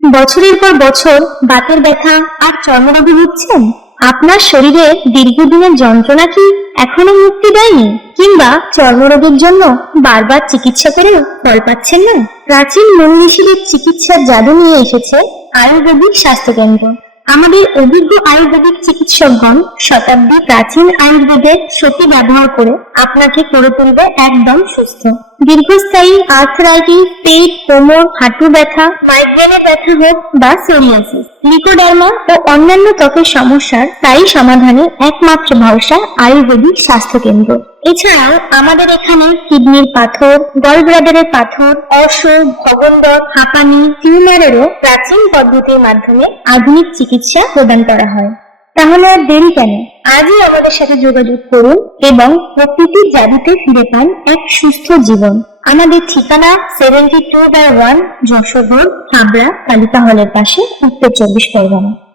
বছরের পর বছর বাতের ব্যথা আর চর্মরোগী ভুগছেন আপনার শরীরে দীর্ঘদিনের যন্ত্রণা কি এখনও মুক্তি দেয়নি? কিংবা চর্মরোগের জন্য বারবার চিকিৎসা করেও ফল পাচ্ছেন না? প্রাচীন মনীষীদের চিকিৎসার জাদু নিয়ে এসেছে আয়ুর্বেদিক স্বাস্থ্যকেন্দ্র। আমাদের অভিজ্ঞ আয়ুর্বেদিক চিকিৎসকগণ শতাব্দী প্রাচীন আয়ুর্বেদের সতি ব্যবহার করে আপনাকে করে তুলবে একদম সুস্থ। দীর্ঘস্থায়ী আর্থরাইটিস পেট, কোমর, হাঁটু ব্যথা মাইগ্রেনের ব্যথা হোক বা সোরিয়াসিস লিকোডার্মা ও অন্যান্য ত্বকের সমস্যার স্থায়ী সমাধানে একমাত্র ভরসা আয়ুর্বেদিক স্বাস্থ্য কেন্দ্র এছাড়াও আমাদের এখানে কিডনির পাথর গলব্লাডারের পাথর, অসুখ ভগন্দর হাঁপানি, টিউমারেরও প্রাচীন পদ্ধতির মাধ্যমে আধুনিক চিকিৎসা প্রদান করা হয়। তাহলে আর দেরি কেন? আজই আমাদের সাথে যোগাযোগ করুন এবং প্রকৃতির জাদুতে ফিরে পান এক সুস্থ জীবন। আমাদের ঠিকানা seventy two by one Jessore road Habra Kalika হলের পাশে, উত্তর চব্বিশ পরগনা।